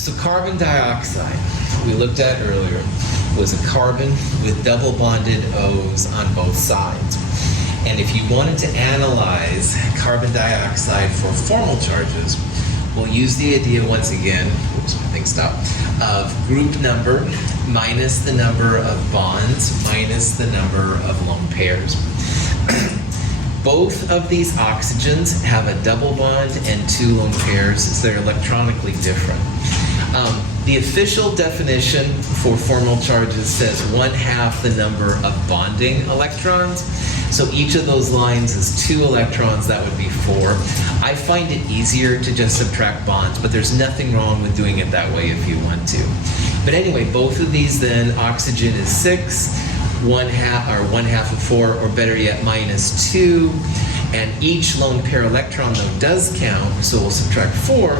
So carbon dioxide, we looked at earlier, was a carbon with double bonded O's on both sides. And if you wanted to analyze carbon dioxide for formal charges, we'll use the idea once again, oops, my thing stopped, of group number minus the number of bonds minus the number of lone pairs. Both of these oxygens have a double bond and 2 lone pairs, so they're electronically different. The official definition for formal charges says 1/2 the number of bonding electrons. So each of those lines is 2 electrons, that would be 4. I find it easier to just subtract bonds, but there's nothing wrong with doing it that way if you want to. But anyway, both of these then, oxygen is 6, 1/2 of 4, or better yet, -2. And each lone pair electron, though, does count, so we'll subtract 4.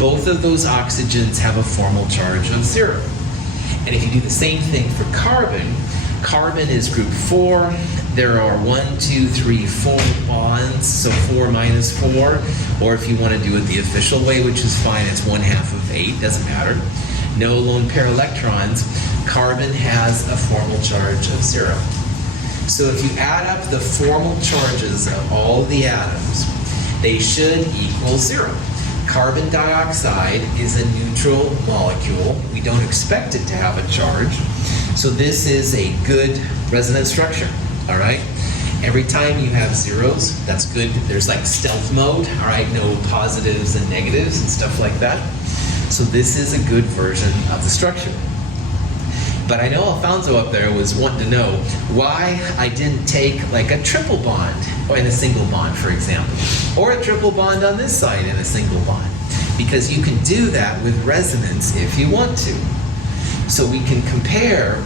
Both of those oxygens have a formal charge of 0. And if you do the same thing for carbon, carbon is group 4. There are 1, 2, 3, 4 bonds, so 4 minus 4. Or if you want to do it the official way, which is fine, it's 1/2 of 8, doesn't matter. No lone pair electrons. Carbon has a formal charge of 0. So if you add up the formal charges of all the atoms, they should equal 0. Carbon dioxide is a neutral molecule. We don't expect it to have a charge. So this is a good resonance structure, all right? Every time you have zeros, that's good. There's like stealth mode, all right? No positives and negatives and stuff like that. So this is a good version of the structure. But I know Alfonso up there was wanting to know why I didn't take like a triple bond or in a single bond, for example, or a triple bond on this side in a single bond, because you can do that with resonance if you want to. So we can compare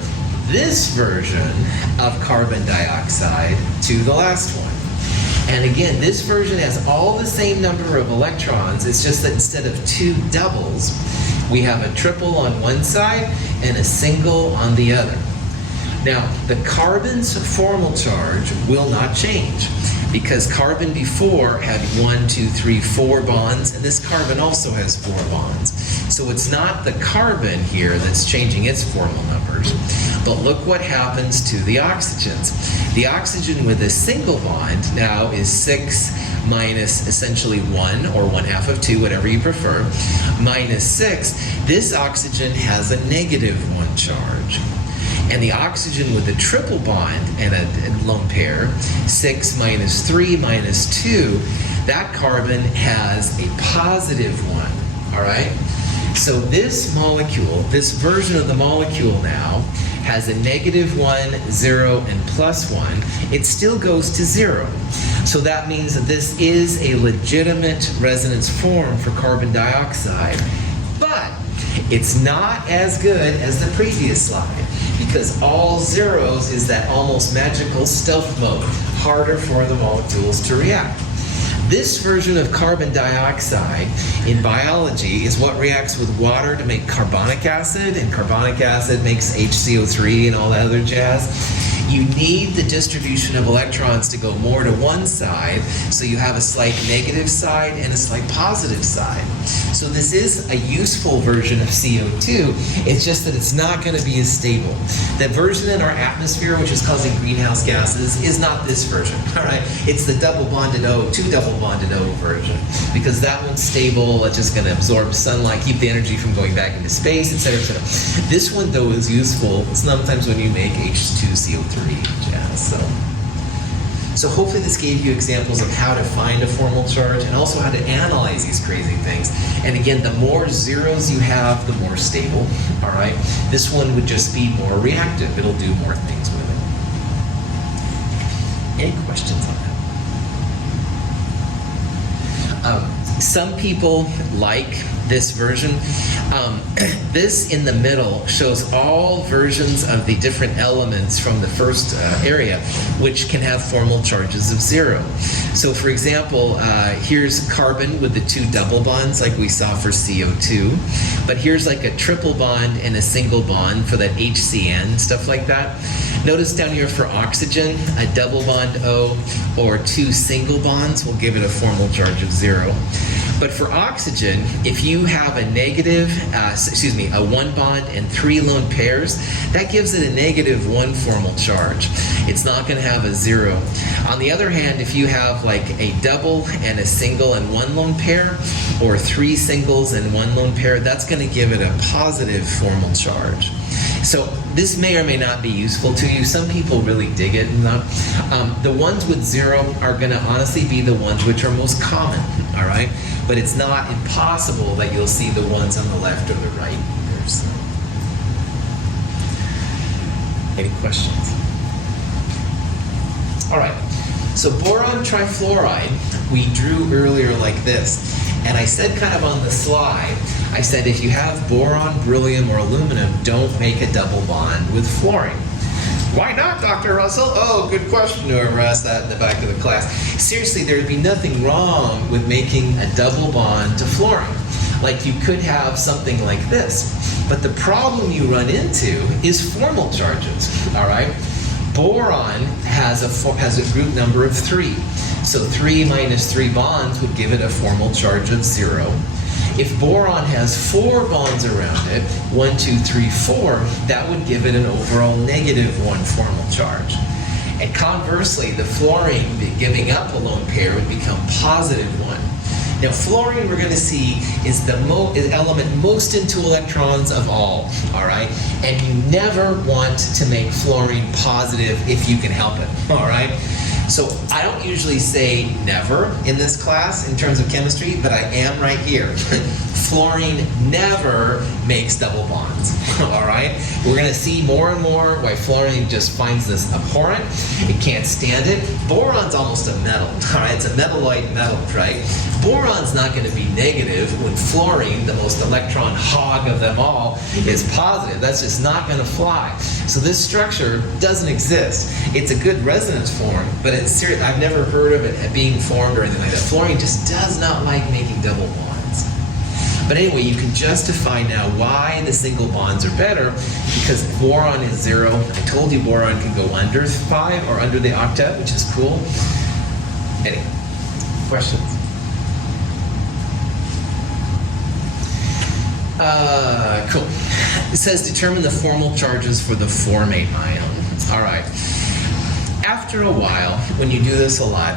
this version of carbon dioxide to the last one. And again, this version has all the same number of electrons. It's just that instead of 2 doubles, we have a triple on one side and a single on the other. Now, the carbon's formal charge will not change because carbon before had 1, 2, 3, 4 bonds, and this carbon also has 4 bonds. So it's not the carbon here that's changing its formal numbers, but look what happens to the oxygens. The oxygen with a single bond now is 6 minus essentially 1, or 1/2 of 2, whatever you prefer, minus 6. This oxygen has a -1 charge. And the oxygen with the triple bond and a lone pair, 6 minus 3 minus 2, that carbon has a +1, all right? So this molecule, this version of the molecule now, has a -1, 0, and +1. It still goes to 0. So that means that this is a legitimate resonance form for carbon dioxide, but it's not as good as the previous slide, because all zeros is that almost magical stealth mode, harder for the molecules to react. This version of carbon dioxide in biology is what reacts with water to make carbonic acid, and carbonic acid makes HCO3 and all that other jazz. You need the distribution of electrons to go more to one side, so you have a slight negative side and a slight positive side. So this is a useful version of CO2, it's just that it's not going to be as stable. The version in our atmosphere, which is causing greenhouse gases, is not this version, all right? It's the double bonded O, 2 double bonded O version, because that one's stable, it's just going to absorb sunlight, keep the energy from going back into space, etc., etc. This one, though, is useful sometimes when you make H2CO3 jazz. So hopefully this gave you examples of how to find a formal charge and also how to analyze these crazy things. And again, the more zeros you have, the more stable, all right? This one would just be more reactive. It'll do more things with it. Any questions on that? Some people like this version. This in the middle shows all versions of the different elements from the first area, which can have formal charges of 0. So for example, here's carbon with the 2 double bonds like we saw for CO2, but here's like a triple bond and a single bond for that HCN, stuff like that. Notice down here for oxygen, a double bond O or 2 single bonds will give it a formal charge of 0. But for oxygen, if you have a negative, a 1 bond and 3 lone pairs, that gives it a -1 formal charge. It's not going to have a 0. On the other hand, if you have like a double and a single and 1 lone pair, or 3 singles and 1 lone pair, that's going to give it a positive formal charge. So this may or may not be useful to you. Some people really dig it. The ones with 0 are going to honestly be the ones which are most common, all right? But it's not impossible that you'll see the ones on the left or the right either. So. Any questions? All right, so boron trifluoride we drew earlier like this. And I said kind of on the slide, I said if you have boron, beryllium, or aluminum, don't make a double bond with fluorine. Why not, Dr. Russell? Oh, good question, whoever asked that in the back of the class. Seriously, there would be nothing wrong with making a double bond to fluorine. Like you could have something like this. But the problem you run into is formal charges, all right? Boron has a group number of 3. So 3 minus 3 bonds would give it a formal charge of 0. If boron has 4 bonds around it, 1, 2, 3, 4, that would give it an overall -1 formal charge. And conversely, the fluorine giving up a lone pair would become +1. Now, fluorine, we're going to see, is the element most into electrons of all right? And you never want to make fluorine positive if you can help it, all right? So I don't usually say never in this class in terms of chemistry, but I am right here. Fluorine never makes double bonds, all right? We're going to see more and more why fluorine just finds this abhorrent. It can't stand it. Boron's almost a metal, all right? It's a metalloid metal, right? Boron's not going to be negative when fluorine, the most electron hog of them all, is positive. That's just not going to fly. So this structure doesn't exist. It's a good resonance form, but it's serious. I've never heard of it being formed or anything like that. Fluorine just does not like making double bonds. But anyway, you can justify now why the single bonds are better, because boron is 0. I told you boron can go under 5 or under the octet, which is cool. Any questions? Cool. It says determine the formal charges for the formate ion. All right. After a while, when you do this a lot,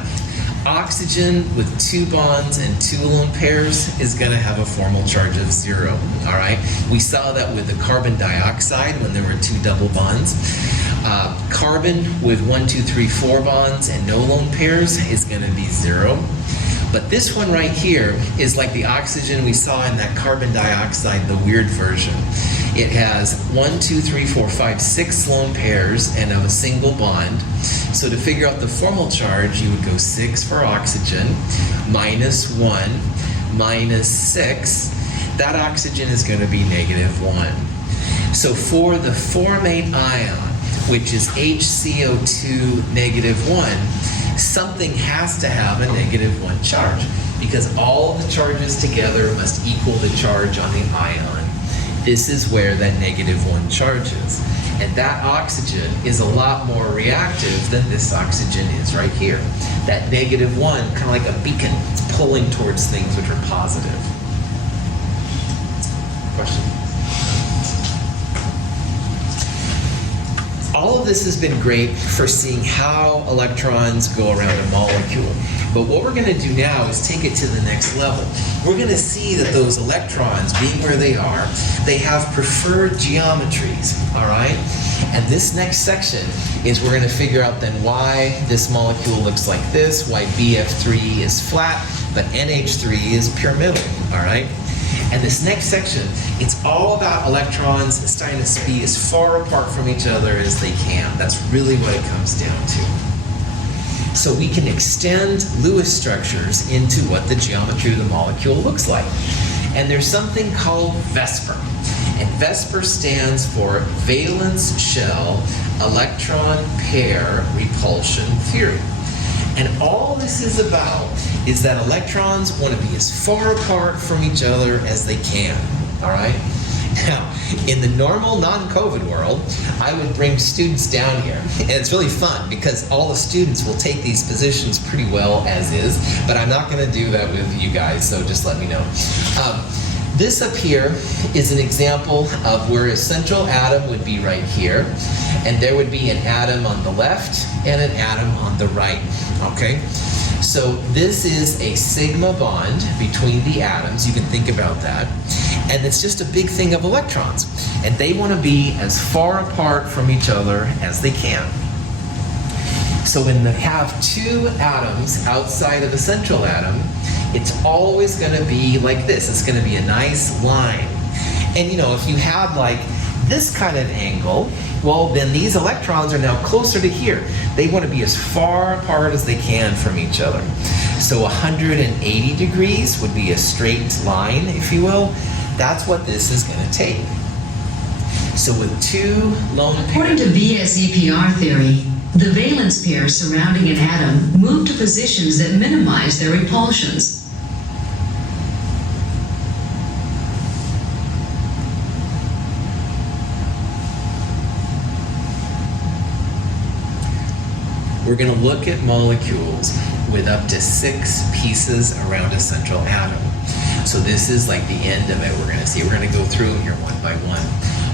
oxygen with 2 bonds and 2 lone pairs is going to have a formal charge of 0. All right. We saw that with the carbon dioxide when there were 2 double bonds. Carbon with 1, 2, 3, 4 bonds and no lone pairs is going to be 0. But this one right here is like the oxygen we saw in that carbon dioxide, the weird version. It has 1, 2, 3, 4, 5, 6 lone pairs and a single bond. So to figure out the formal charge, you would go 6 for oxygen, -1, -6. That oxygen is going to be -1. So for the formate ion, which is HCO2 -1, something has to have a -1 charge, because all the charges together must equal the charge on the ion. This is where that -1 charge is. And that oxygen is a lot more reactive than this oxygen is right here. That -1, kind of like a beacon, it's pulling towards things which are positive. Question? All of this has been great for seeing how electrons go around a molecule. But what we're going to do now is take it to the next level. We're going to see that those electrons, being where they are, they have preferred geometries, all right? And this next section is we're going to figure out then why this molecule looks like this, why BF3 is flat, but NH3 is pyramidal, all right? And this next section, it's all about electrons starting to be as far apart from each other as they can. That's really what it comes down to. So we can extend Lewis structures into what the geometry of the molecule looks like. And there's something called VSEPR. And VSEPR stands for valence shell electron pair repulsion theory. And all this is about is that electrons want to be as far apart from each other as they can, all right? Now, in the normal non-COVID world, I would bring students down here. And it's really fun because all the students will take these positions pretty well as is, but I'm not going to do that with you guys, so just let me know. This up here is an example of where a central atom would be right here, and there would be an atom on the left and an atom on the right, okay? So this is a sigma bond between the atoms, you can think about that, and it's just a big thing of electrons, and they want to be as far apart from each other as they can. So when they have two atoms outside of a central atom, it's always going to be like this. It's going to be a nice line. And you know, if you have like this kind of angle, well, then these electrons are now closer to here. They want to be as far apart as they can from each other. So 180 degrees would be a straight line, if you will. That's what this is going to take. So with two lone pairs... According to VSEPR theory, the valence pairs surrounding an atom move to positions that minimize their repulsions. We're going to look at molecules with up to 6 pieces around a central atom. So this is like the end of it. We're going to see. We're going to go through them here one by one.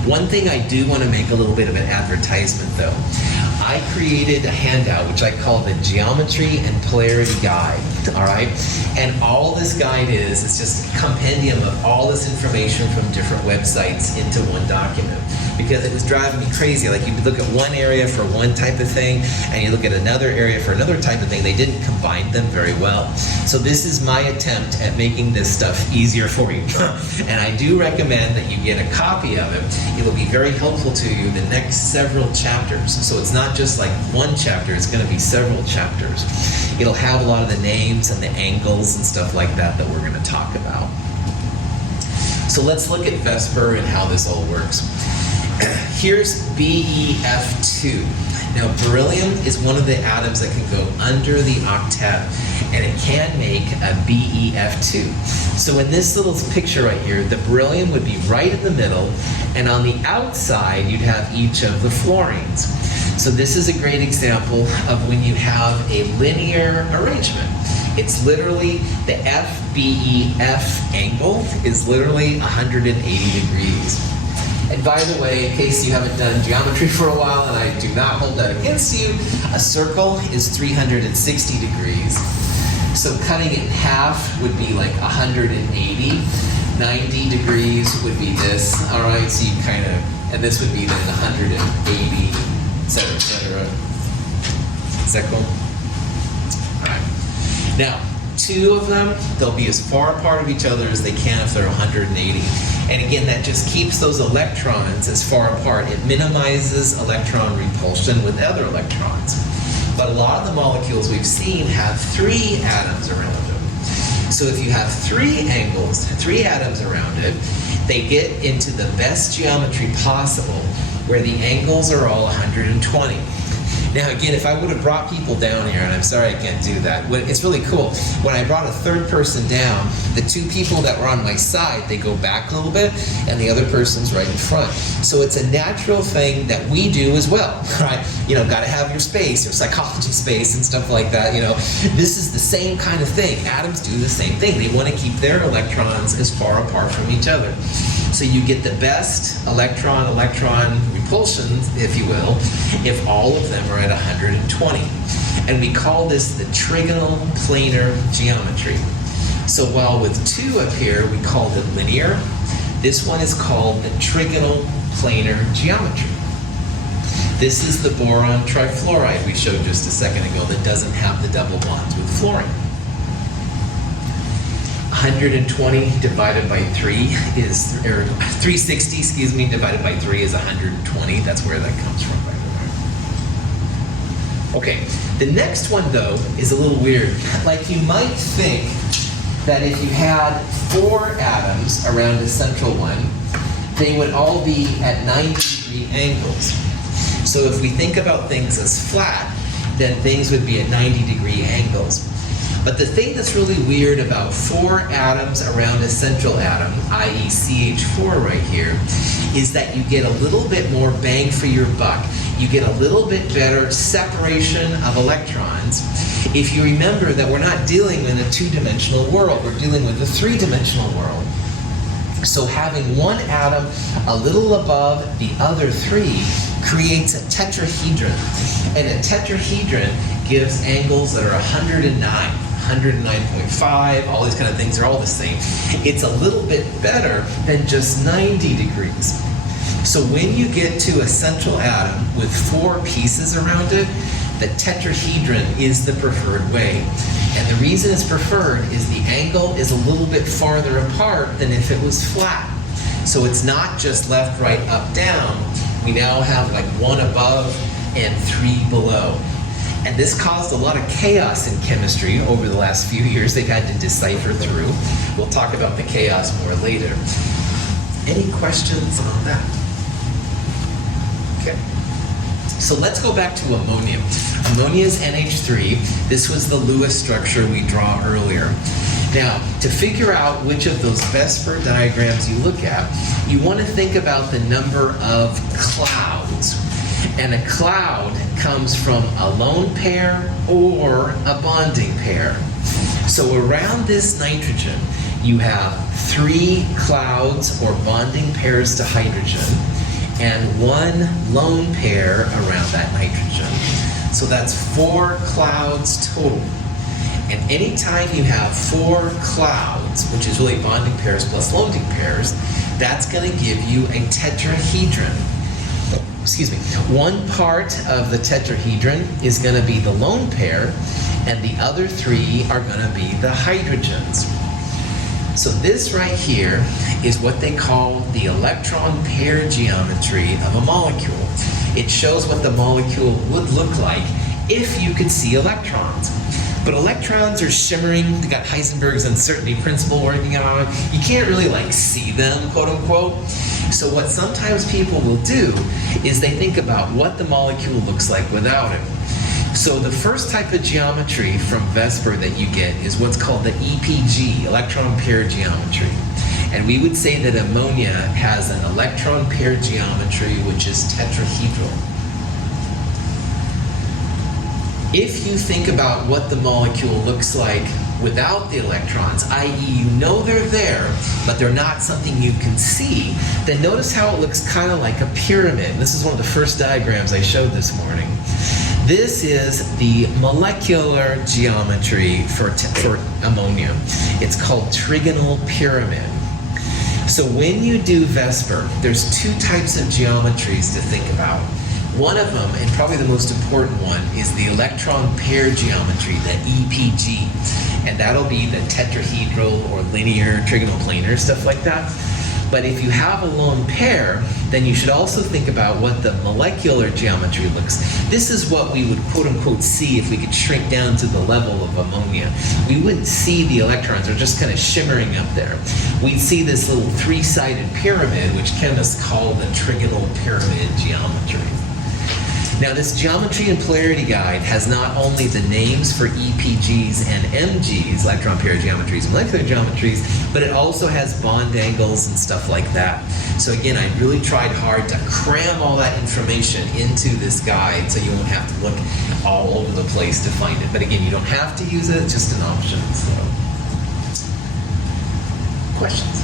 One thing I do want to make a little bit of an advertisement though. I created a handout which I call the Geometry and Polarity Guide, all right? And all this guide is just a compendium of all this information from different websites into one document, because it was driving me crazy. Like, you look at one area for one type of thing, and you look at another area for another type of thing. They didn't combine them very well. So this is my attempt at making this stuff easier for you. And I do recommend that you get a copy of it. It will be very helpful to you the next several chapters. So it's not just like one chapter, it's going to be several chapters. It'll have a lot of the names and the angles and stuff like that that we're going to talk about. So let's look at VSEPR and how this all works. Here's BeF2. Now, beryllium is one of the atoms that can go under the octet, and it can make a BeF2. So in this little picture right here, the beryllium would be right in the middle, and on the outside, you'd have each of the fluorines. So this is a great example of when you have a linear arrangement. It's literally the FBEF angle is literally 180 degrees. And by the way, in case you haven't done geometry for a while, and I do not hold that against you, a circle is 360 degrees. So cutting it in half would be like 180. 90 degrees would be this, all right? So you kind of, and this would be then 180, et cetera, et cetera. Is that cool? All right. Now, two of them, they'll be as far apart of each other as they can if they're 180. And again, that just keeps those electrons as far apart. It minimizes electron repulsion with other electrons. But a lot of the molecules we've seen have 3 atoms around them. So if you have 3 angles, 3 atoms around it, they get into the best geometry possible, where the angles are all 120. Now again, if I would have brought people down here, and I'm sorry I can't do that, it's really cool. When I brought a third person down, the 2 people that were on my side, they go back a little bit, and the other person's right in front. So it's a natural thing that we do as well, right? You know, got to have your space, your psychology space and stuff like that, you know. This is the same kind of thing. Atoms do the same thing. They want to keep their electrons as far apart from each other. So you get the best electron-electron repulsion, if you will, if all of them are at 120. And we call this the trigonal planar geometry. So while with 2 up here, we called it linear, this one is called the trigonal planar geometry. This is the boron trifluoride we showed just a second ago that doesn't have the double bonds with fluorine. 120 divided by 3 is, or 360, excuse me, divided by 3 is 120. That's where that comes from, by the way. Okay, the next one, though, is a little weird. Like, you might think that if you had 4 atoms around a central one, they would all be at 90-degree angles. So if we think about things as flat, then things would be at 90-degree angles. But the thing that's really weird about 4 atoms around a central atom, i.e. CH4 right here, is that you get a little bit more bang for your buck. You get a little bit better separation of electrons. If you remember that we're not dealing in a 2-dimensional world, we're dealing with a 3-dimensional world. So having one atom a little above the other 3 creates a tetrahedron. And a tetrahedron gives angles that are 109, 109.5, all these kind of things are all the same. It's a little bit better than just 90 degrees. So when you get to a central atom with 4 pieces around it, the tetrahedron is the preferred way. And the reason it's preferred is the angle is a little bit farther apart than if it was flat. So it's not just left, right, up, down. We now have like 1 above and 3 below. And this caused a lot of chaos in chemistry over the last few years they've had to decipher through. We'll talk about the chaos more later. Any questions on that? Okay. So let's go back to ammonia. Ammonia is NH3. This was the Lewis structure we draw earlier. Now, to figure out which of those VSEPR diagrams you look at, you want to think about the number of clouds. And a cloud comes from a lone pair or a bonding pair. So around this nitrogen, you have 3 clouds or bonding pairs to hydrogen, and 1 lone pair around that nitrogen. So that's 4 clouds total. And anytime you have 4 clouds, which is really bonding pairs plus loading pairs, that's going to give you a tetrahedron. Excuse me. One part of the tetrahedron is going to be the lone pair, and the other 3 are going to be the hydrogens. So this right here is what they call the electron pair geometry of a molecule. It shows what the molecule would look like if you could see electrons. But electrons are shimmering. They got Heisenberg's uncertainty principle working on them. You can't really like see them, quote unquote. So what sometimes people will do is they think about what the molecule looks like without it. So the first type of geometry from VSEPR that you get is what's called the EPG, electron pair geometry. And we would say that ammonia has an electron pair geometry which is tetrahedral. If you think about what the molecule looks like without the electrons, i.e. you know they're there, but they're not something you can see, then notice how it looks kind of like a pyramid. This is one of the first diagrams I showed this morning. This is the molecular geometry for ammonia. It's called Trigonal Pyramid. So when you do VSEPR, there's 2 types of geometries to think about. One of them, and probably the most important one, is the electron pair geometry, the EPG. And that'll be the tetrahedral or linear, trigonal planar, stuff like that. But if you have a lone pair, then you should also think about what the molecular geometry looks. This is what we would quote unquote see if we could shrink down to the level of ammonia. We wouldn't see the electrons, they're just kind of shimmering up there. We'd see this little 3-sided pyramid, which chemists call the Trigonal Pyramid geometry. Now this geometry and polarity guide has not only the names for EPGs and MGs, electron pair geometries and molecular geometries, but it also has bond angles and stuff like that. So again, I really tried hard to cram all that information into this guide so you won't have to look all over the place to find it. But again, you don't have to use it, it's just an option. So, questions?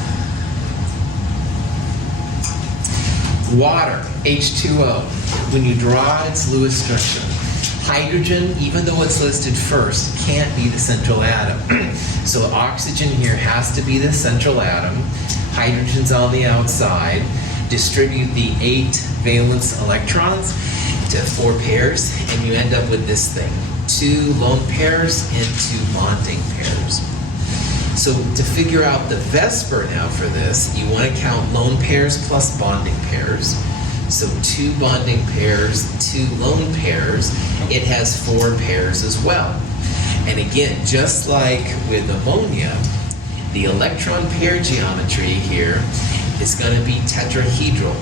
Water, H2O, when you draw its Lewis structure, hydrogen, even though it's listed first, can't be the central atom. So oxygen here has to be the central atom. Hydrogen's on the outside. Distribute the 8 valence electrons to 4 pairs, and you end up with this thing. 2 lone pairs and 2 bonding pairs. So to figure out the VSEPR now for this, you want to count lone pairs plus bonding pairs. So 2 bonding pairs, 2 lone pairs. It has 4 pairs as well. And again, just like with ammonia, the electron pair geometry here is going to be tetrahedral.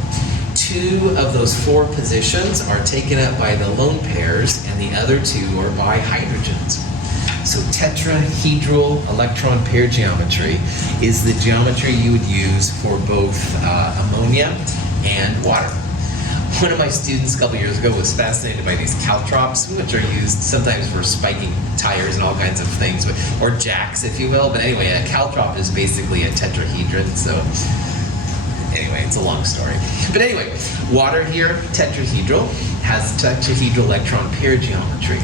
2 of those 4 positions are taken up by the lone pairs, and the other 2 are by hydrogens. So tetrahedral electron pair geometry is the geometry you would use for both ammonia and water. One of my students a couple years ago was fascinated by these caltrops, which are used sometimes for spiking tires and all kinds of things, or jacks, if you will. But anyway, a caltrop is basically a tetrahedron, so anyway, it's a long story. But anyway, water here, tetrahedral, has tetrahedral electron pair geometry.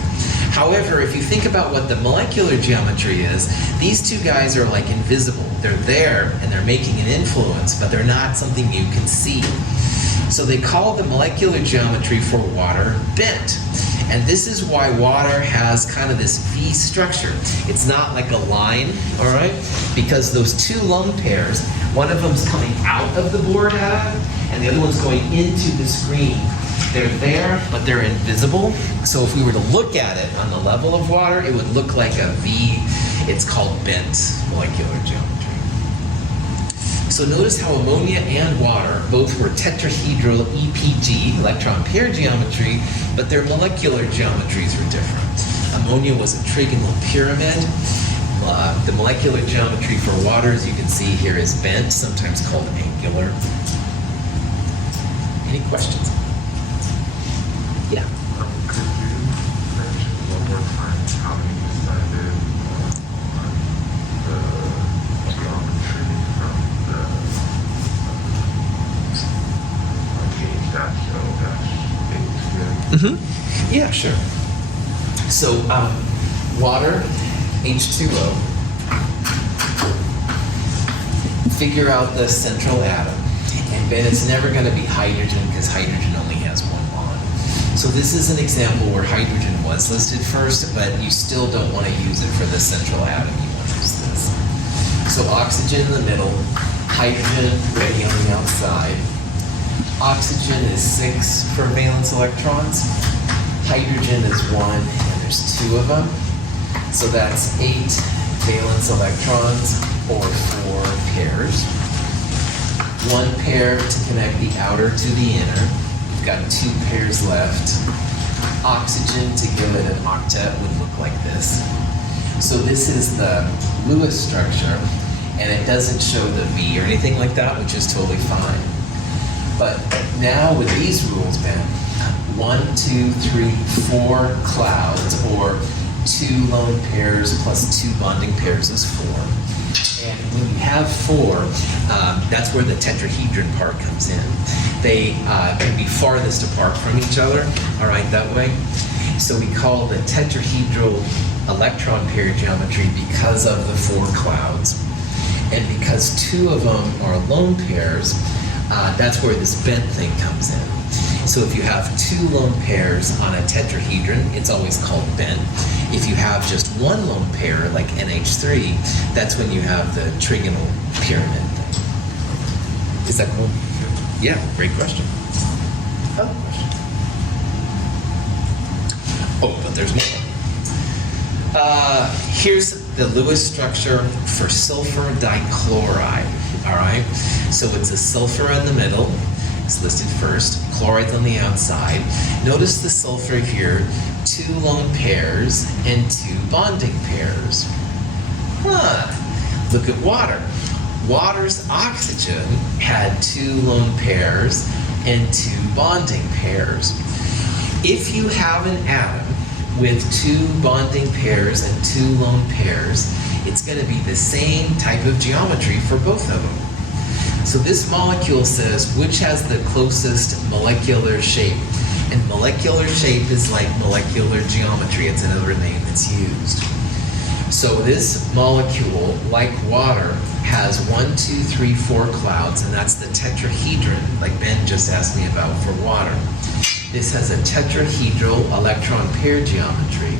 However, if you think about what the molecular geometry is, these two guys are like invisible. They're there and they're making an influence, but they're not something you can see. So they call the molecular geometry for water bent. And this is why water has kind of this V structure. It's not like a line, all right? Because those two lone pairs, one of them's coming out of the boron atom, and the other one's going into the screen. They're there, but they're invisible. So if we were to look at it on the level of water, it would look like a V. It's called bent molecular geometry. So notice how ammonia and water both were tetrahedral EPG, electron pair geometry, but their molecular geometries were different. Ammonia was a trigonal pyramid. The molecular geometry for water, as you can see here, is bent, sometimes called angular. Any questions? Yeah. Could you mention one more time how you decided the geometry from the Mm-hmm. Yeah, sure. So, water, H2O. Figure out the central atom. And then it's never going to be hydrogen because hydrogen only has one bond. So this is an example where hydrogen was listed first, but you still don't want to use it for the central atom. You want to use this. So oxygen in the middle, hydrogen ready on the outside. Oxygen is 6 for valence electrons. Hydrogen is 1, and there's 2 of them. So that's 8 valence electrons, or 4 pairs. 1 pair to connect the outer to the inner. We've got 2 pairs left. Oxygen to give it an octet would look like this. So this is the Lewis structure, and it doesn't show the V or anything like that, which is totally fine. But now with these rules, Ben, 1, 2, 3, 4 clouds, or 2 lone pairs plus 2 bonding pairs is 4. And when you have 4, that's where the tetrahedron part comes in. They can be farthest apart from each other, all right, that way. So we call the tetrahedral electron pair geometry because of the 4 clouds. And because 2 of them are lone pairs, that's where this bent thing comes in. So if you have 2 lone pairs on a tetrahedron, it's always called bent. If you have just 1 lone pair, like NH3, that's when you have the Trigonal Pyramid thing. Is that cool? Yeah, great question. Other question? Oh, but there's more. Here's the Lewis structure for sulfur dichloride. All right, so it's a sulfur in the middle. It's listed first. Chloride's on the outside. Notice the sulfur here, 2 lone pairs and 2 bonding pairs. Look at water. Water's oxygen had 2 lone pairs and 2 bonding pairs. If you have an atom with 2 bonding pairs and 2 lone pairs, it's going to be the same type of geometry for both of them. So this molecule says which has the closest molecular shape. And molecular shape is like molecular geometry. It's another name that's used. So this molecule, like water, has 1, 2, 3, 4 clouds, and that's the tetrahedron, like Ben just asked me about for water. This has a tetrahedral electron pair geometry.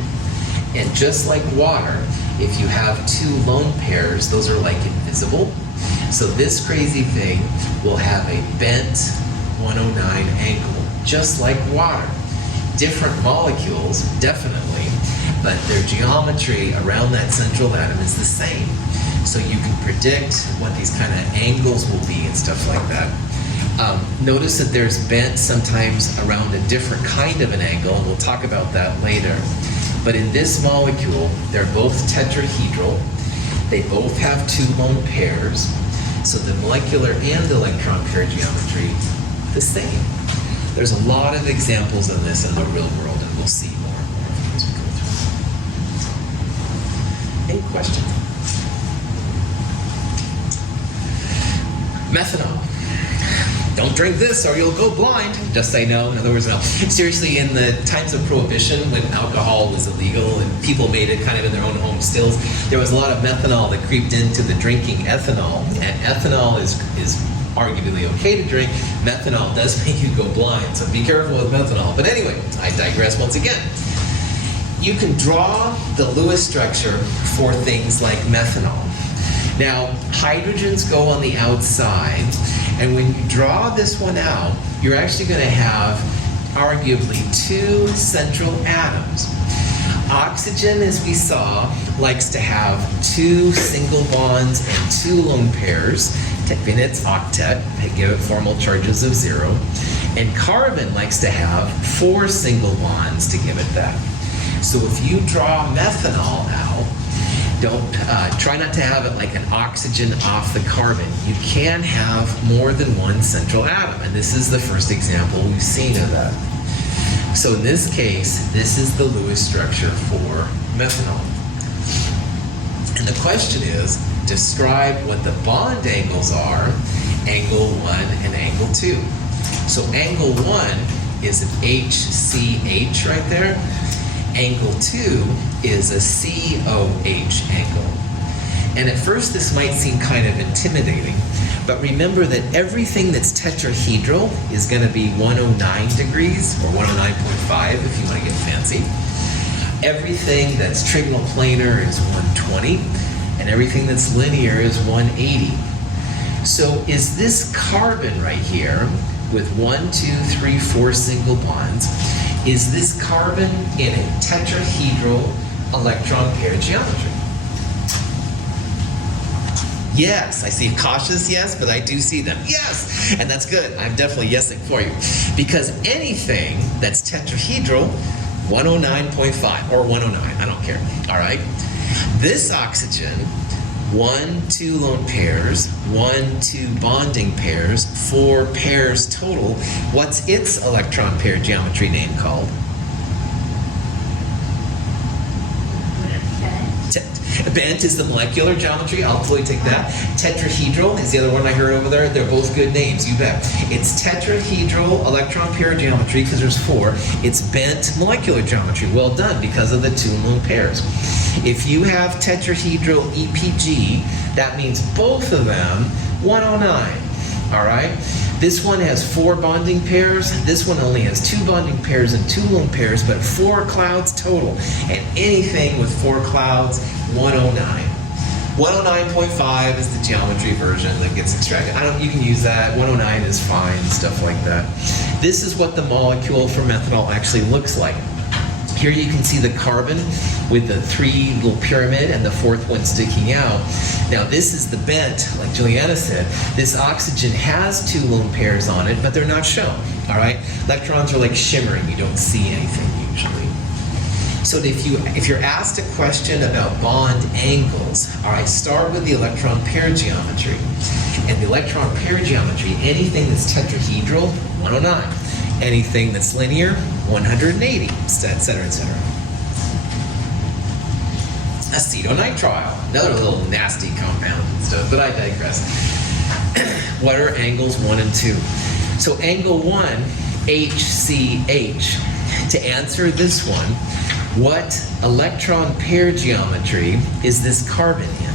And just like water, if you have 2 lone pairs, those are like invisible. So this crazy thing will have a bent 109 angle, just like water. Different molecules, definitely, but their geometry around that central atom is the same. So you can predict what these kind of angles will be and stuff like that. Notice that there's bent sometimes around a different kind of an angle, and we'll talk about that later. But in this molecule, they're both tetrahedral. They both have 2 lone pairs. So the molecular and electron pair geometry, the same. There's a lot of examples of this in the real world, and we'll see more and more as we go through. Any questions? Methanol. Don't drink this or you'll go blind. Just say no. In other words, no. Seriously, in the times of Prohibition, when alcohol was illegal and people made it kind of in their own home stills, there was a lot of methanol that creeped into the drinking ethanol. And ethanol is arguably okay to drink. Methanol does make you go blind, so be careful with methanol. But anyway, I digress once again. You can draw the Lewis structure for things like methanol. Now, hydrogens go on the outside, and when you draw this one out, you're actually going to have arguably 2 central atoms. Oxygen, as we saw, likes to have 2 single bonds and 2 lone pairs. In its octet, they give it formal charges of 0. And carbon likes to have 4 single bonds to give it that. So if you draw methanol out, don't try not to have it like an oxygen off the carbon. You can have more than 1 central atom, and this is the first example we've seen of that. So in this case, this is the Lewis structure for methanol. And the question is, describe what the bond angles are, angle 1 and angle 2. So angle 1 is an HCH right there. Angle 2 is a COH angle. And at first this might seem kind of intimidating, but remember that everything that's tetrahedral is going to be 109 degrees, or 109.5 if you want to get fancy. Everything that's trigonal planar is 120, and everything that's linear is 180. So is this carbon right here with 1, 2, 3, 4 single bonds, is this carbon in a tetrahedral electron pair geometry? Yes, I see cautious yes, but I do see them. Yes, and that's good. I'm definitely yesing for you. Because anything that's tetrahedral, 109.5 or 109, I don't care, all right? This oxygen, 1, 2 lone pairs, 1, 2 bonding pairs, 4 pairs total. What's its electron pair geometry name called? Bent is the molecular geometry. I'll totally take that. Tetrahedral is the other one I heard over there. They're both good names, you bet. It's tetrahedral electron pair geometry because there's 4. It's bent molecular geometry. Well done, because of the 2 lone pairs. If you have tetrahedral EPG, that means both of them 109. All right? This one has 4 bonding pairs. This one only has 2 bonding pairs and 2 lone pairs, but 4 clouds total. And anything with 4 clouds, 109. 109.5 is the geometry version that gets extracted. You can use that. 109 is fine, stuff like that. This is what the molecule for methanol actually looks like. Here you can see the carbon with the 3 little pyramid and the 4th one sticking out. Now this is the bent, like Juliana said. This oxygen has 2 lone pairs on it, but they're not shown, all right? Electrons are like shimmering. You don't see anything usually. So if you're asked a question about bond angles, all right, start with the electron pair geometry. And the electron pair geometry, anything that's tetrahedral, 109. Anything that's linear, 180, et cetera, et cetera. Acetonitrile, another little nasty compound and stuff, but I digress. What are angles 1 and 2? So angle 1, HCH. To answer this one, what electron pair geometry is this carbon in?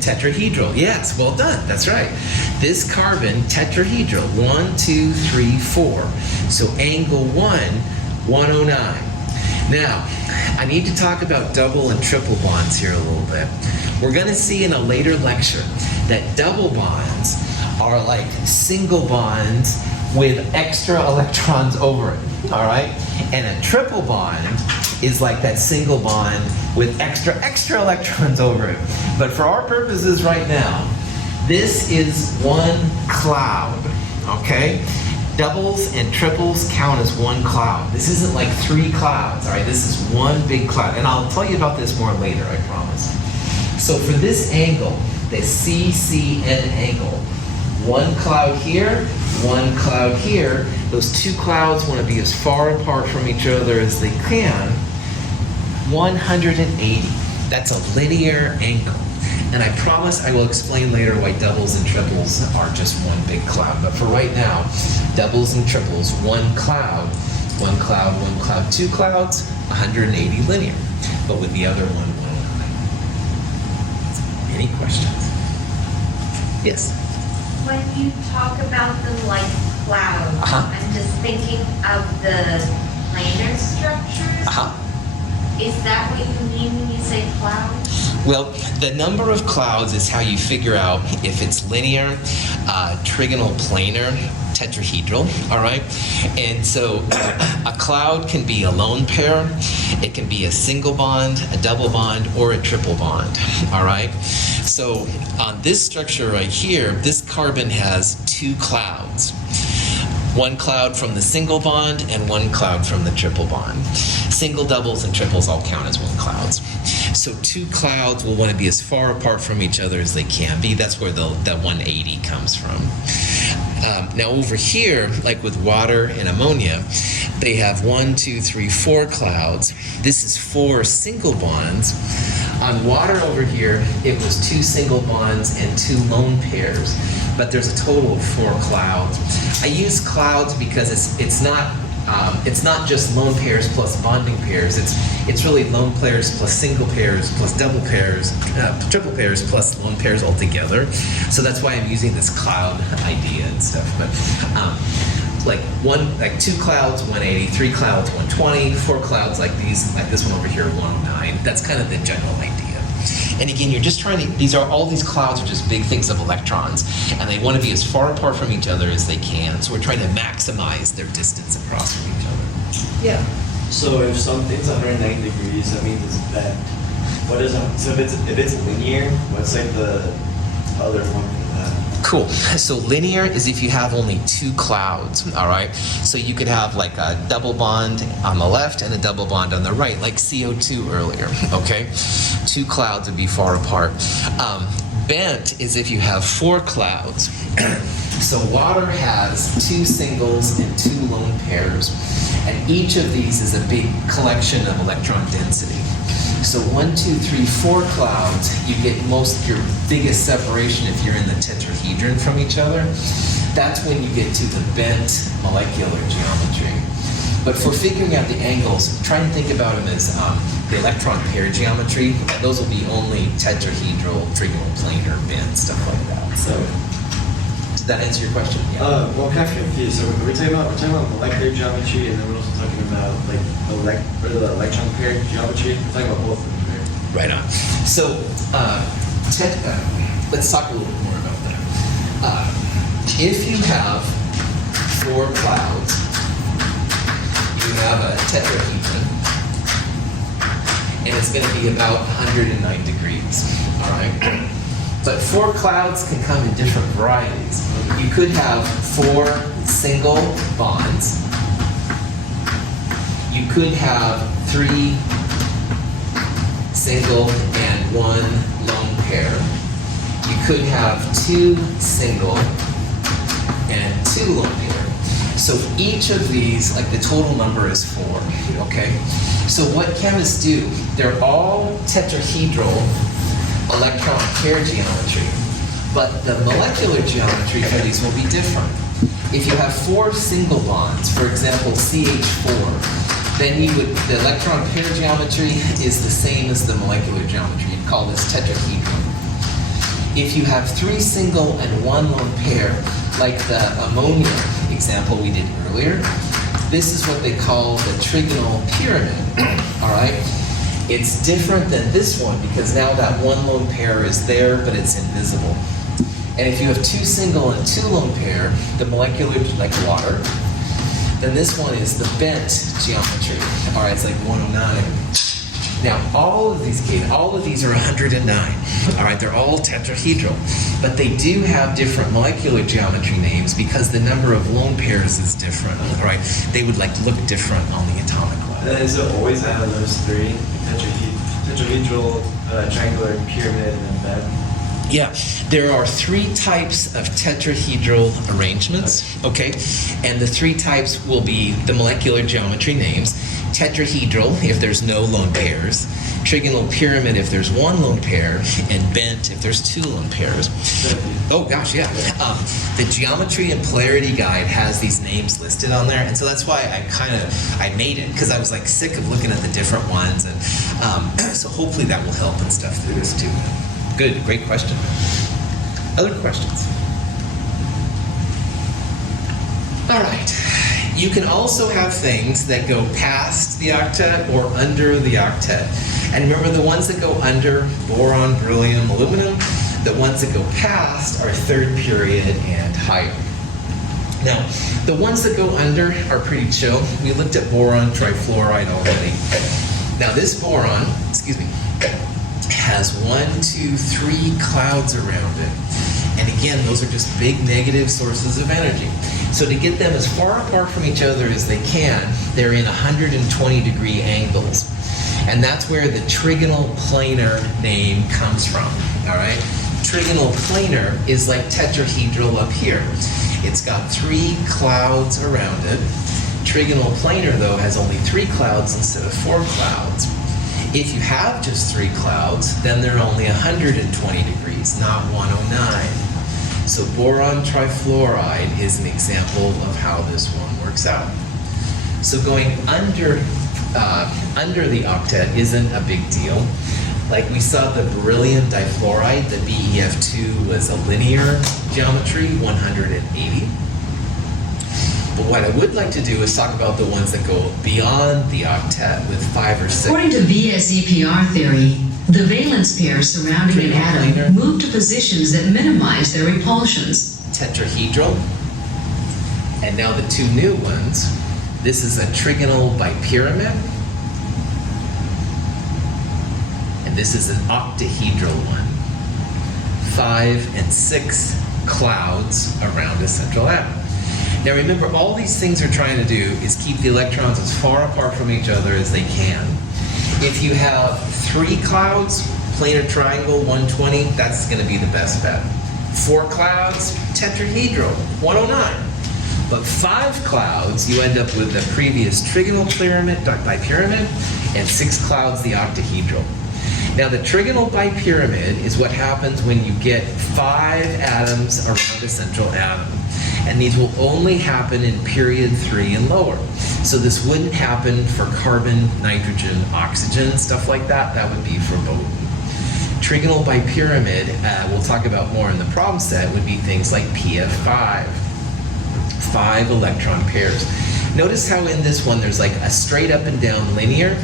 Tetrahedral. Yes, well done. That's right. This carbon, tetrahedral, 1, 2, 3, 4. So angle 1, 109. Now, I need to talk about double and triple bonds here a little bit. We're going to see in a later lecture that double bonds are like single bonds with extra electrons over it, all right? And a triple bond is like that single bond with extra electrons over it. But for our purposes right now, this is one cloud, okay? Doubles and triples count as one cloud. This isn't like 3 clouds, all right? This is one big cloud. And I'll tell you about this more later, I promise. So for this angle, the CCN angle, one cloud here, one cloud here, those 2 clouds want to be as far apart from each other as they can, 180. That's a linear angle. And I promise I will explain later why doubles and triples are just one big cloud. But for right now, doubles and triples, one cloud, 2 clouds, 180 linear. But with the other one, 109. Any questions? Yes? When you talk about the light cloud, I'm just thinking of the planar structures. Is that what you mean when you say cloud? Well, the number of clouds is how you figure out if it's linear, trigonal planar, tetrahedral, all right? And so a cloud can be a lone pair, it can be a single bond, a double bond, or a triple bond, all right? So on this structure right here, this carbon has 2 clouds. One cloud from the single bond and one cloud from the triple bond. Single, doubles, and triples all count as one clouds. So 2 clouds will want to be as far apart from each other as they can be. That's where that 180 comes from. Now over here, like with water and ammonia, they have 1, 2, 3, 4 clouds. This is 4 single bonds. On water over here, it was 2 single bonds and 2 lone pairs, but there's a total of 4 clouds. I use clouds because it's not just lone pairs plus bonding pairs. It's really lone pairs plus single pairs plus double pairs, triple pairs plus lone pairs all together. So that's why I'm using this cloud idea and stuff. But like 2 clouds, 180, 3 clouds, 120, 4 clouds like these, like this one over here, 109. That's kind of the general idea. And again, you're just trying to, all these clouds are just big things of electrons, and they want to be as far apart from each other as they can. So we're trying to maximize their distance across from each other. Yeah. So if something's 190 degrees, that means it's bent. What is so if it's linear, what's like the other one for that? Cool. So linear is if you have only 2 clouds, all right? So you could have like a double bond on the left and a double bond on the right, like CO2 earlier, okay? 2 clouds would be far apart. Bent is if you have 4 clouds. So water has 2 singles and 2 lone pairs, and each of these is a big collection of electron density. So 1, 2, 3, 4 clouds, you get your biggest separation if you're in the tetrahedron from each other. That's when you get to the bent molecular geometry. But for figuring out the angles, try and think about them as the electron pair geometry, and those will be only tetrahedral, trigonal planar, bent, stuff like that. So, did that answer your question? Yeah. Well, I'm kind of confused. So we're talking about molecular geometry, and then we're also talking about like the electron pair geometry. We're talking about both of them, right? Right on. So, let's talk a little bit more about that. If you have 4 clouds, you have a tetrahedron, and it's going to be about 109 degrees, all right? But 4 clouds can come in different varieties. You could have 4 single bonds. You could have 3 single and 1 lone pair. You could have 2 single and 2 lone pair. So each of these, like the total number is 4, okay? So what chemists do, they're all tetrahedral electron pair geometry, but the molecular geometry for these will be different. If you have 4 single bonds, for example, CH4, then the electron pair geometry is the same as the molecular geometry. You'd call this tetrahedral. If you have 3 single and 1 lone pair, like the ammonia example we did earlier, this is what they call the Trigonal Pyramid, all right? It's different than this one because now that 1 lone pair is there, but it's invisible. And if you have 2 single and 2 lone pair, the molecular, like water, then this one is the bent geometry. All right, it's like 109. Now, all of these are 109. All right, they're all tetrahedral, but they do have different molecular geometry names because the number of lone pairs is different. All right, they would like look different on the atomic level. And is it always out of those three? Tetrahedral, triangular, pyramid, and then bed? Yeah, there are 3 types of tetrahedral arrangements, okay? And the 3 types will be the molecular geometry names. Tetrahedral, if there's no lone pairs. Trigonal pyramid, if there's 1 lone pair. And bent, if there's 2 lone pairs. Oh, gosh, yeah. The Geometry and Polarity Guide has these names listed on there. And so that's why I made it, because I was like sick of looking at the different ones. And so hopefully that will help and stuff through this too. Good, great question. Other questions? All right. You can also have things that go past the octet or under the octet. And remember, the ones that go under, boron, beryllium, aluminum, the ones that go past are 3rd period and higher. Now, the ones that go under are pretty chill. We looked at boron trifluoride already. Now, this boron, has 1, 2, 3 clouds around it. And again, those are just big negative sources of energy. So to get them as far apart from each other as they can, they're in 120-degree angles. And that's where the trigonal planar name comes from, all right? Trigonal planar is like tetrahedral up here. It's got 3 clouds around it. Trigonal planar, though, has only 3 clouds instead of 4 clouds. If you have just 3 clouds, then they're only 120 degrees, not 109. So boron trifluoride is an example of how this one works out. So going under the octet isn't a big deal. Like we saw the beryllium difluoride, the BEF2 was a linear geometry, 180. But what I would like to do is talk about the ones that go beyond the octet with 5 or 6. According to VSEPR theory, the valence pairs surrounding an atom move to positions that minimize their repulsions. Tetrahedral. And now the 2 new ones. This is a trigonal bipyramid. And this is an octahedral one. 5 and 6 clouds around a central atom. Now remember, all these things are trying to do is keep the electrons as far apart from each other as they can. If you have 3 clouds, planar triangle, 120, that's going to be the best bet. 4 clouds, tetrahedral, 109. But 5 clouds, you end up with the previous trigonal bipyramid, and 6 clouds, the octahedral. Now the trigonal bipyramid is what happens when you get 5 atoms around a central atom. And these will only happen in period 3 and lower. So this wouldn't happen for carbon, nitrogen, oxygen, stuff like that. That would be for both. Trigonal bipyramid, we'll talk about more in the problem set, would be things like PF5. 5 electron pairs. Notice how in this one there's like a straight up and down linear,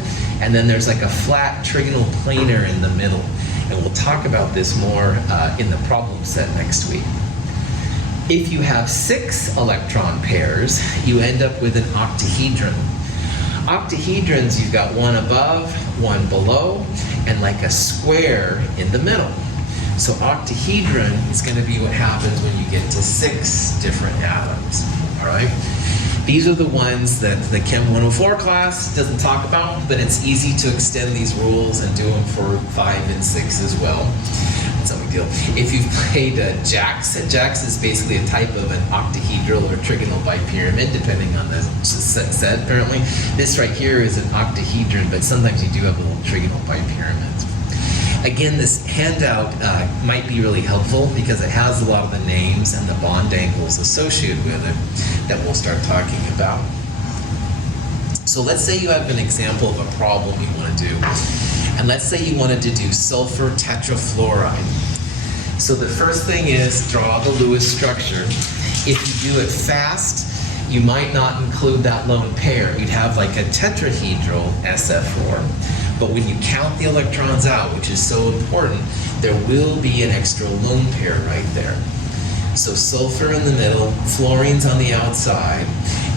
and then there's like a flat trigonal planar in the middle. And we'll talk about this more in the problem set next week. If you have 6 electron pairs, you end up with an octahedron. Octahedrons, you've got 1 above, 1 below, and like a square in the middle. So octahedron is going to be what happens when you get to 6 different atoms, all right? These are the ones that the Chem 104 class doesn't talk about, but it's easy to extend these rules and do them for 5 and 6 as well. It's no big deal. If you've played Jax, Jax is basically a type of an octahedral or trigonal bipyramid, depending on the set apparently. This right here is an octahedron, but sometimes you do have little trigonal bipyramids. Again, this handout might be really helpful because it has a lot of the names and the bond angles associated with it that we'll start talking about. So let's say you have an example of a problem you want to do. And let's say you wanted to do sulfur tetrafluoride. So the first thing is draw the Lewis structure. If you do it fast, you might not include that lone pair. You'd have like a tetrahedral SF4. But when you count the electrons out, which is so important, there will be an extra lone pair right there. So sulfur in the middle, fluorine's on the outside,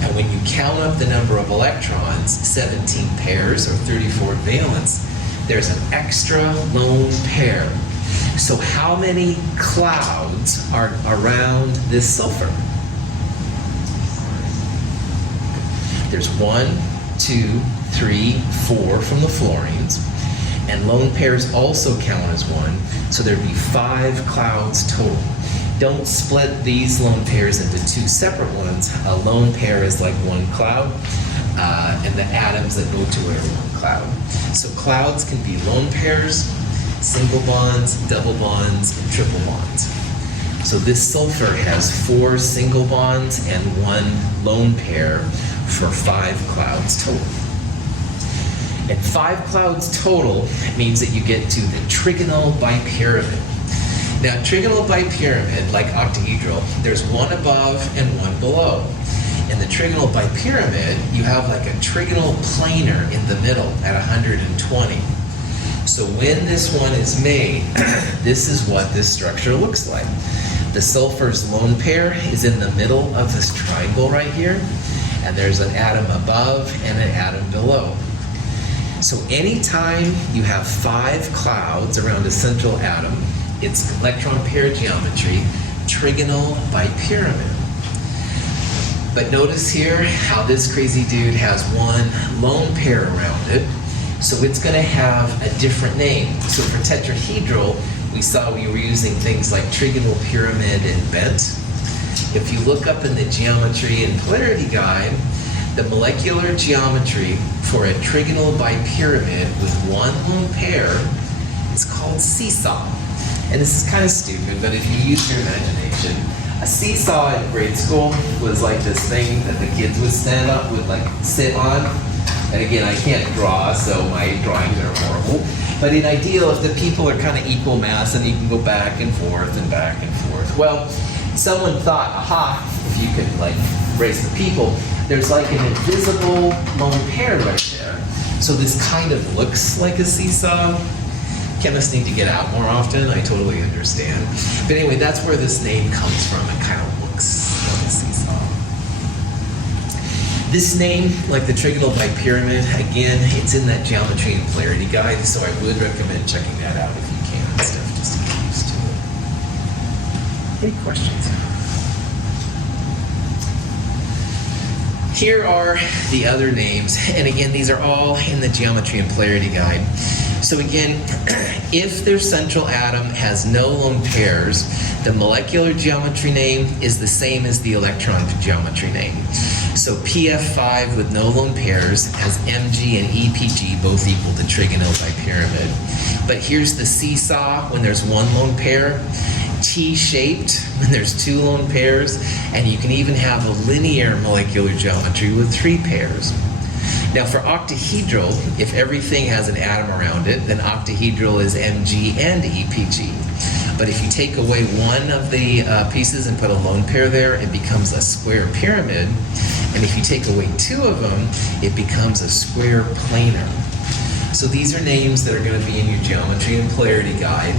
and when you count up the number of electrons, 17 pairs or 34 valence, there's an extra lone pair. So how many clouds are around this sulfur? There's 1, 2, 3, 4 from the fluorines. And lone pairs also count as 1, so there'd be 5 clouds total. Don't split these lone pairs into 2 separate ones. A lone pair is like 1 cloud, and the atoms that go to it are 1 cloud. So clouds can be lone pairs, single bonds, double bonds, and triple bonds. So this sulfur has 4 single bonds and 1 lone pair for 5 clouds total. And 5 clouds total means that you get to the Trigonal Bipyramid. Now, Trigonal Bipyramid, like octahedral, there's 1 above and 1 below. In the Trigonal Bipyramid, you have like a trigonal planar in the middle at 120. So when this one is made, this is what this structure looks like. The sulfur's lone pair is in the middle of this triangle right here, and there's an atom above and an atom below. So anytime you have 5 clouds around a central atom, it's electron pair geometry, Trigonal Bipyramid. But notice here how this crazy dude has 1 lone pair around it, so it's going to have a different name. So for tetrahedral, we saw we were using things like Trigonal Pyramid and bent. If you look up in the geometry and polarity guide, the molecular geometry for a Trigonal Bipyramid with 1 lone pair is called seesaw. And this is kind of stupid, but if you use your imagination, a seesaw in grade school was like this thing that the kids would stand up, would like sit on. And again, I can't draw, so my drawings are horrible. But in ideal, if the people are kind of equal mass, and you can go back and forth and back and forth. Well, someone thought, aha, if you could like raise the people, there's like an invisible lone pair right there. So this kind of looks like a seesaw. Chemists need to get out more often, I totally understand. But anyway, that's where this name comes from. It kind of looks like a seesaw. This name, like the Trigonal Bipyramid, again, it's in that geometry and polarity guide, so I would recommend checking that out if you can and stuff, just to get used to it. Any questions? Here are the other names, and again, these are all in the geometry and polarity guide. So again, if their central atom has no lone pairs, the molecular geometry name is the same as the electron geometry name. So PF5 with no lone pairs has Mg and EPG both equal to Trigonal Bipyramid. But here's the seesaw when there's 1 lone pair, T-shaped when there's 2 lone pairs, and you can even have a linear molecular geometry with 3 pairs. Now for octahedral, if everything has an atom around it, then octahedral is Mg and EPG. But if you take away one of the pieces and put a lone pair there, it becomes a square pyramid. And if you take away 2 of them, it becomes a square planar. So these are names that are going to be in your geometry and polarity guide.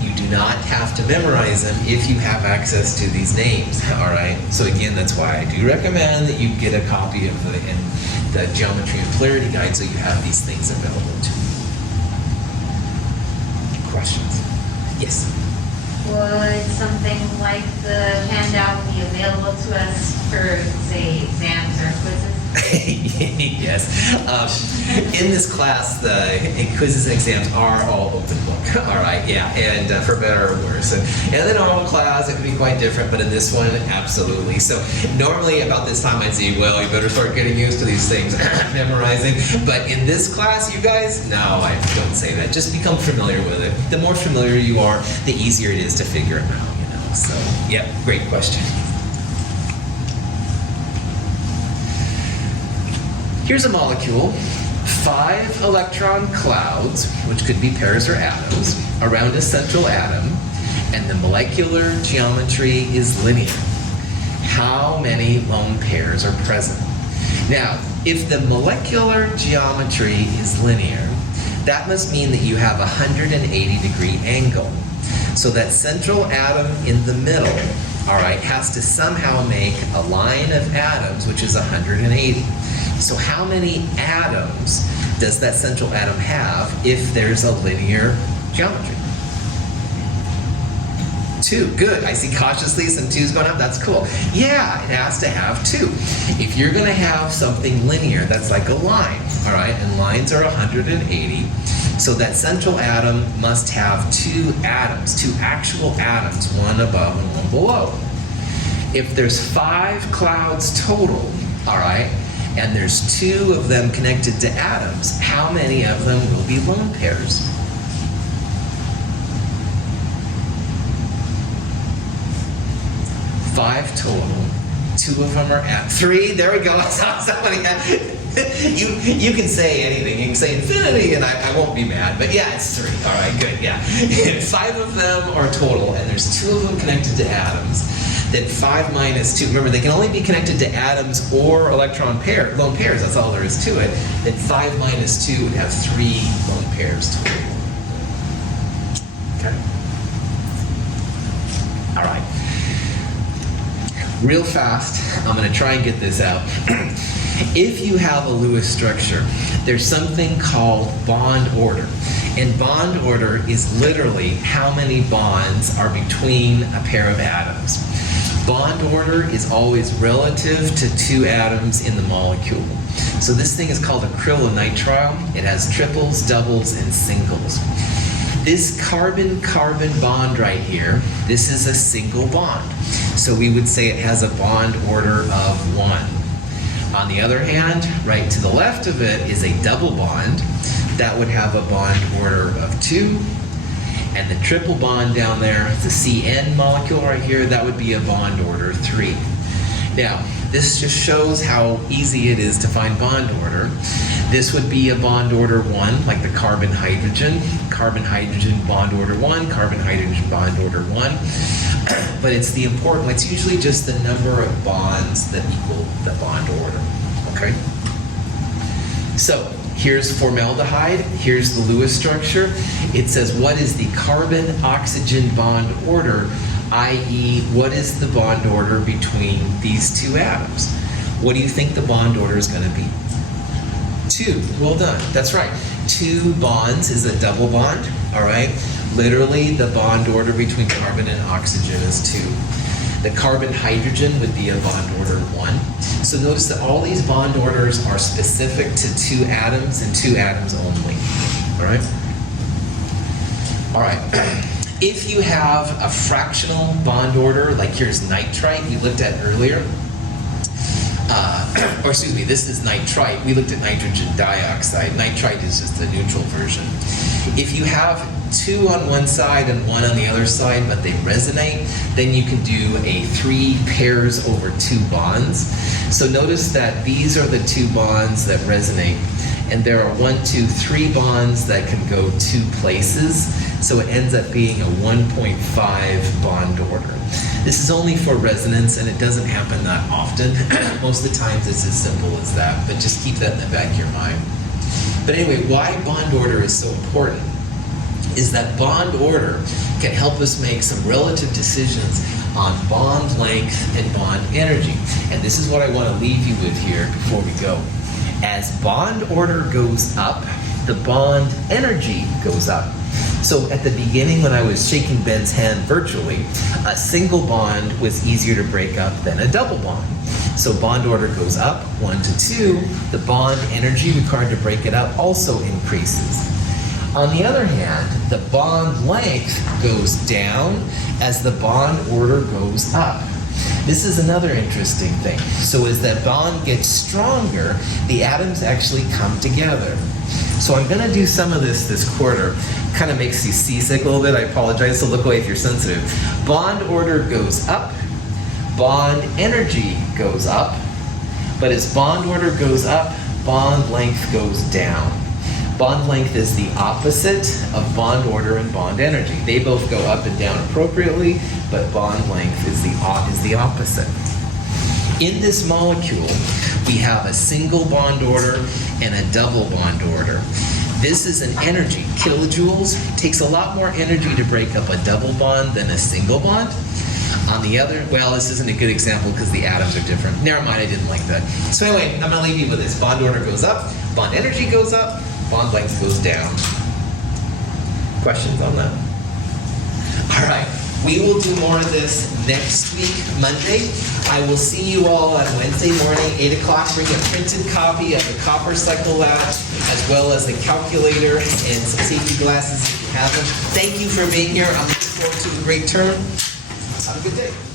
You do not have to memorize them if you have access to these names, all right? So again, that's why I do recommend that you get a copy of the geometry and polarity guide so you have these things available to you. Questions? Yes? Would something like the handout be available to us for, say, exams or quizzes? Yes. In this class, the quizzes and exams are all open book. All right, yeah, and for better or worse. And in the normal class, it can be quite different, but in this one, absolutely. So normally about this time, I'd say, well, you better start getting used to these things, memorizing. But in this class, you guys, no, I don't say that. Just become familiar with it. The more familiar you are, the easier it is to figure it out, you know. So, yeah, great question. Here's a molecule, 5 electron clouds, which could be pairs or atoms, around a central atom, and the molecular geometry is linear. How many lone pairs are present? Now, if the molecular geometry is linear, that must mean that you have a 180-degree angle. So that central atom in the middle, all right, has to somehow make a line of atoms, which is 180. So how many atoms does that central atom have if there's a linear geometry? 2. Good. I see cautiously some 2's going up. That's cool. Yeah, it has to have 2. If you're going to have something linear, that's like a line, all right? And lines are 180. So that central atom must have 2 atoms, 2 actual atoms, one above and one below. If there's 5 clouds total, all right, and there's 2 of them connected to atoms, how many of them will be lone pairs? 5 total. 2 of them are at 3. There we go. Somebody had. You can say anything. You can say infinity, and I won't be mad. But yeah, it's 3. All right, good. Yeah, if 5 of them are total, and there's 2 of them connected to atoms, then 5 minus 2. Remember, they can only be connected to atoms or electron pair, lone pairs. That's all there is to it. Then 5 minus 2 would have 3 lone pairs total. Okay. All right. Real fast, I'm going to try and get this out. If you have a Lewis structure, there's something called bond order. And bond order is literally how many bonds are between a pair of atoms. Bond order is always relative to 2 atoms in the molecule. So this thing is called Acrylic Nitrile. It has triples, doubles, and singles. This carbon-carbon bond right here, this is a single bond. So we would say it has a bond order of 1. On the other hand, right to the left of it is a double bond. That would have a bond order of 2. And the triple bond down there, the CN molecule right here, that would be a bond order 3. Now, this just shows how easy it is to find bond order. This would be a bond order 1, like the carbon-hydrogen. Carbon-hydrogen bond order 1, carbon-hydrogen bond order 1. But it's usually just the number of bonds that equal the bond order, okay? So, here's formaldehyde, here's the Lewis structure. It says what is the carbon-oxygen bond order, i.e. what is the bond order between these 2 atoms? What do you think the bond order is going to be? 2. Well done. That's right. 2 bonds is a double bond, all right? Literally, the bond order between carbon and oxygen is 2. The carbon-hydrogen would be a bond order 1. So notice that all these bond orders are specific to 2 atoms and 2 atoms only, all right? All right. If you have a fractional bond order, like here's nitrite we looked at earlier, or excuse me, this is nitrite. We looked at nitrogen dioxide. Nitrite is just the neutral version. If you have 2 on one side and 1 on the other side, but they resonate, then you can do a 3 pairs over 2 bonds. So notice that these are the 2 bonds that resonate, and there are 1, 2, 3 bonds that can go 2 places. So it ends up being a 1.5 bond order. This is only for resonance, and it doesn't happen that often. Most of the times it's as simple as that, but just keep that in the back of your mind. But anyway, why bond order is so important is that bond order can help us make some relative decisions on bond length and bond energy. And this is what I want to leave you with here before we go. As bond order goes up, the bond energy goes up. So at the beginning, when I was shaking Ben's hand virtually, a single bond was easier to break up than a double bond. So bond order goes up, 1 to 2. The bond energy required to break it up also increases. On the other hand, the bond length goes down as the bond order goes up. This is another interesting thing. So as that bond gets stronger, the atoms actually come together. So I'm going to do some of this quarter. Kind of makes you seasick a little bit. I apologize, so look away if you're sensitive. Bond order goes up. Bond energy goes up. But as bond order goes up, bond length goes down. Bond length is the opposite of bond order and bond energy. They both go up and down appropriately, but bond length is the opposite. In this molecule, we have a single bond order and a double bond order. This is an energy, kilojoules. It takes a lot more energy to break up a double bond than a single bond. On the other, well, this isn't a good example because the atoms are different. Never mind, I didn't like that. So anyway, I'm going to leave you with this. Bond order goes up, bond energy goes up, bond length goes down. Questions on that? All right. We will do more of this next week, Monday. I will see you all on Wednesday morning, 8 o'clock. Bring a printed copy of the Copper Cycle Lab, as well as a calculator and some safety glasses if you have them. Thank you for being here. I'm looking forward to a great term. Have a good day.